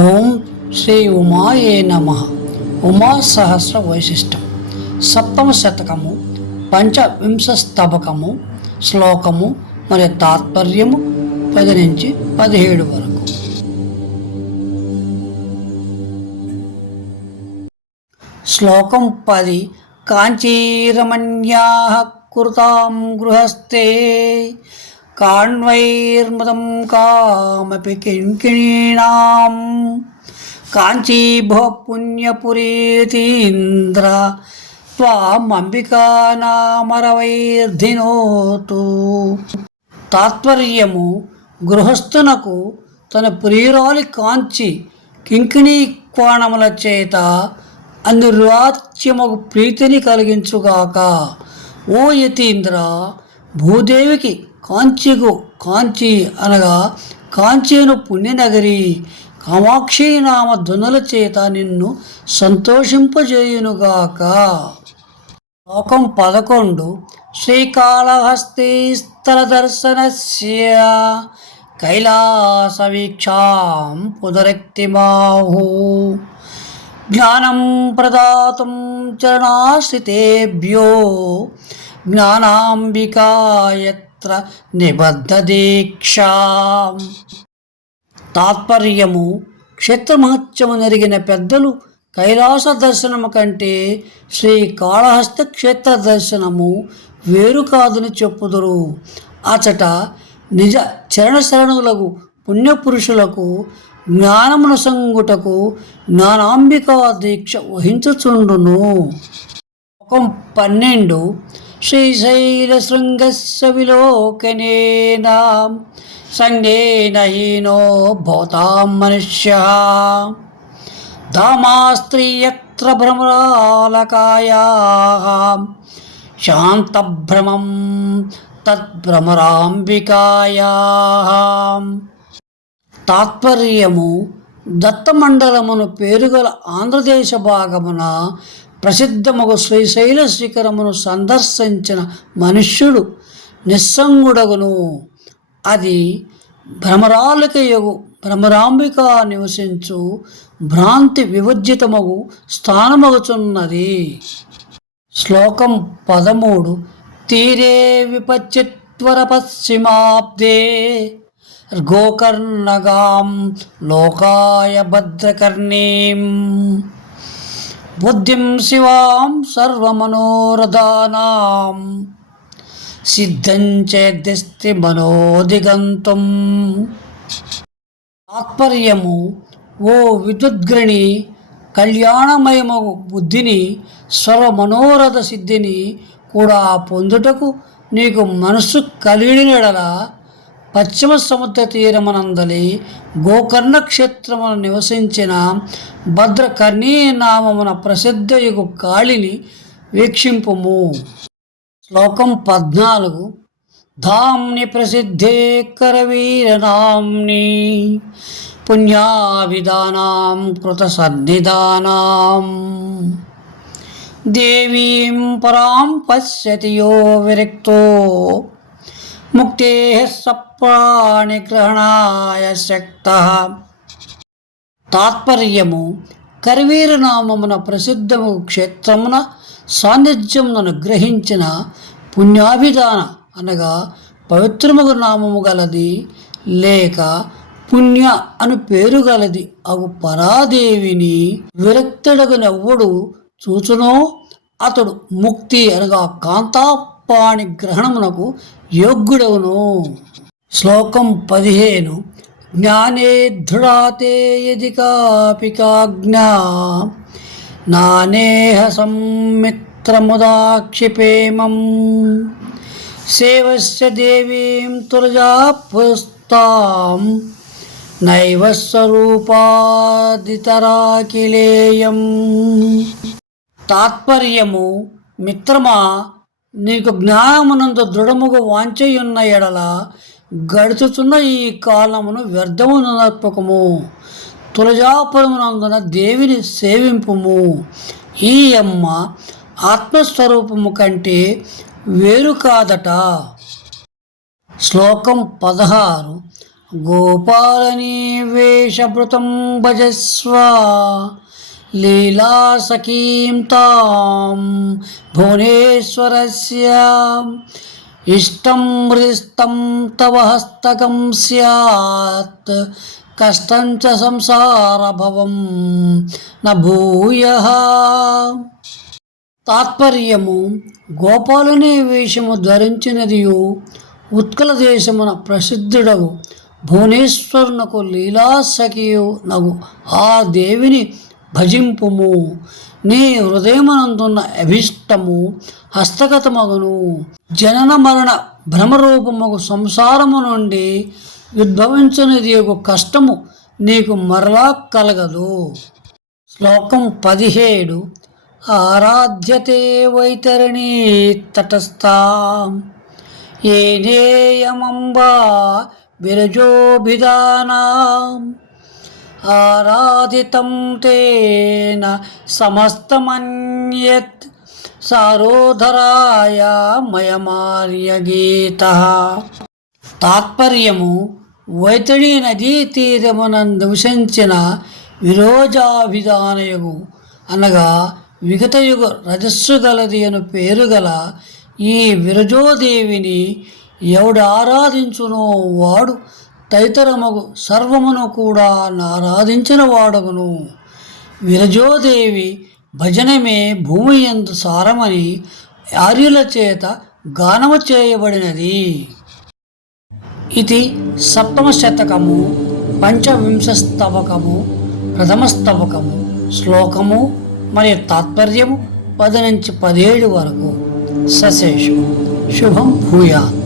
ఓం శ్రీ ఉమాయే నమ. ఉమా సహస్ర వైశిష్టం. సప్తమ శతకము పంచవింశ స్తబకము శ్లోకము మరియు తాత్పర్యము పది నుంచి పదిహేడు వరకు. శ్లోకం పది కాంచీరమణ్యా కృతాం గృహస్థే. కాణ్వైర్మృతం కామపి కింకిణీనాం కాంచీభో పుణ్యపురీతీంద్ర త్వామంబికానామరవైర్ధినోతు తాత్పర్యము గృహస్థునకు తన ప్రియురాలి కాంచి కింకిణీ కోణముల చేత అనురాత్యముకు ప్రీతిని కలిగించుగాక ఓ యతీంద్ర భూదేవికి కాంచీకు కాంచి అనగా కాంచీను పుణ్యనగరి. కామాక్షి నామ ధ్వనుల చేత నిన్ను సంతోషింపజేయునుగాక. లోకం పదకొండు. శ్రీకాళహస్తీస్థల దర్శనస్య. కైలాసవీక్షాం పునరక్తిమాహు. జ్ఞానం ప్రదాతుం చరణాశ్రితేభ్యో. నిబద్ధ దీక్ష తాత్పర్యము క్షేత్రమహత్యము జరిగిన పెద్దలు కైలాస దర్శనము కంటే శ్రీ కాళహస్త క్షేత్ర దర్శనము వేరు కాదని చెప్పుదురు. అచట నిజ చరణ శరణులకు పుణ్యపురుషులకు జ్ఞానమున సంగుటకు జ్ఞానాంబికా దీక్ష వహించుచుండును. ముఖం పన్నెండు శ్రీశైల శృంగస్య విలోకనేన సంగేన హీనో భవతాం మనుష్య ధామాస్త్రియత్ర భ్రమరాలకాయా శాంతభ్రమం తద్భ్రమరాంబికాయా తాత్పర్యము దత్తమండలమును పేరుగల ఆంధ్రదేశ భాగమున ప్రసిద్ధముగు శ్రీశైల శిఖరమును సందర్శించిన మనుష్యుడు నిస్సంగుడగును. అది భ్రమరాలికయగు భ్రమరాంబిక నివసించు భ్రాంతి వివర్జితమగు స్థానమగుచున్నది. శ్లోకం పదమూడు తీరే విపచిత్వర పశ్చిమాబ్దే గోకర్ణగాం లోకాయ భద్రకర్ణీం. బుద్ధిం శివాం సర్వమనోరథానాం. సిద్ధం చేద్దిస్తి మనోదిగంతం. తాత్పర్యము ఓ విద్యుద్గ్రణి కళ్యాణమయము బుద్ధిని సర్వ మనోరథ సిద్ధిని కూడా పొందుటకు నీకు మనస్సు కలిగినడల పశ్చిమ సముద్ర తీరమనందలి గోకర్ణ క్షేత్రమును నివసించిన భద్రకర్ణీ నామమున ప్రసిద్ధయుగు కాళిని వీక్షింపుము. శ్లోకం పద్నాలుగు. ధామ్ని ప్రసిద్ధే కరవీరనాంని పుణ్యావిధానాం కృత సన్నిధానాం దేవీం పరాం పశ్యతి యో విరక్తో. ముక్తే సప్రాణి గ్రహణాయ శక్త తాత్పర్యము కరివీరనామమున ప్రసిద్ధము క్షేత్రమున సాన్నిధ్యమును గ్రహించిన పుణ్యాభిధాన అనగా పవిత్రముగు నామము గలది లేక పుణ్య అను పేరు గలది అగు పరాదేవిని విరక్తుడగునెవ్వడు చూచునో అతడు ముక్తి అనగా కాంతా కాంతాపాణి గ్రహణమునకు యోగ్యుడవును. శ్లోకం పదిహేను. జ్ఞానే దృఢాతే యది కాపికాజ్ఞా. నానేహ సంమిత్రముదాక్షిపేమం సేవస్య దేవీం తులజా పుస్తాం నైవ స్వరూపాదితరాకిలేయం. తాత్పర్యము మిత్రమా నీకు జ్ఞానమునందు దృఢముగా వాంచయున్న ఎడల గడుచుచున్న ఈ కాలమును వ్యర్థము నర్పకము తులజాపురమునందున దేవిని సేవింపుము. ఈ అమ్మ ఆత్మస్వరూపము కంటే వేరు కాదట. శ్లోకం పదహారు. గోపాలని వేషభృతం భజస్వ. లీలా సఖీం తాం భువనేశ్వరస్య ఇష్టం హృదిస్థం తవ హస్తకం స్యాత్ కష్టం చ సంసారభవం న భూయః తాత్పర్యము గోపాలుని వేషము ధరించినదియు ఉత్కల దేశమున ప్రసిద్ధుడవు భువనేశ్వరునకు లీలాసఖియు నగు. ఆ దేవిని భజింపుము. నీ హృదయమనందున్న అభిష్టము హస్తగతమగును. జనన మరణ భ్రమరూపముగు సంసారము నుండి ఉద్భవించినది ఒక కష్టము నీకు మరలా కలగదు. శ్లోకం పదిహేడు. ఆరాధ్యతే వైతరణి తటస్థా. ఏనేయమంబా విరజోభిధానాం ఆరాధితం తేన సమస్తమన్యత్ సారోధరాయ మయమార్య గీత. తాత్పర్యము వైతడి నదీ తీరమునందు విశంచిన విరోజాభిధానయుగు. అనగా విగతయుగ రజస్సు గలది అను పేరు గల ఈ విరజోదేవిని ఎవడు ఆరాధించునో వాడు తదితరమగు సర్వమును కూడా నారాధించిన వాడగును. విరజోదేవి భజనమే భూమి ఎందు సారమని ఆర్యుల చేత గానము చేయబడినది. ఇది సప్తమశతకము పంచవింశస్తవకము ప్రథమస్తవకము శ్లోకము మరియు తాత్పర్యము పది నుంచి పదిహేడు వరకు. సశేషం. శుభం భూయాత్.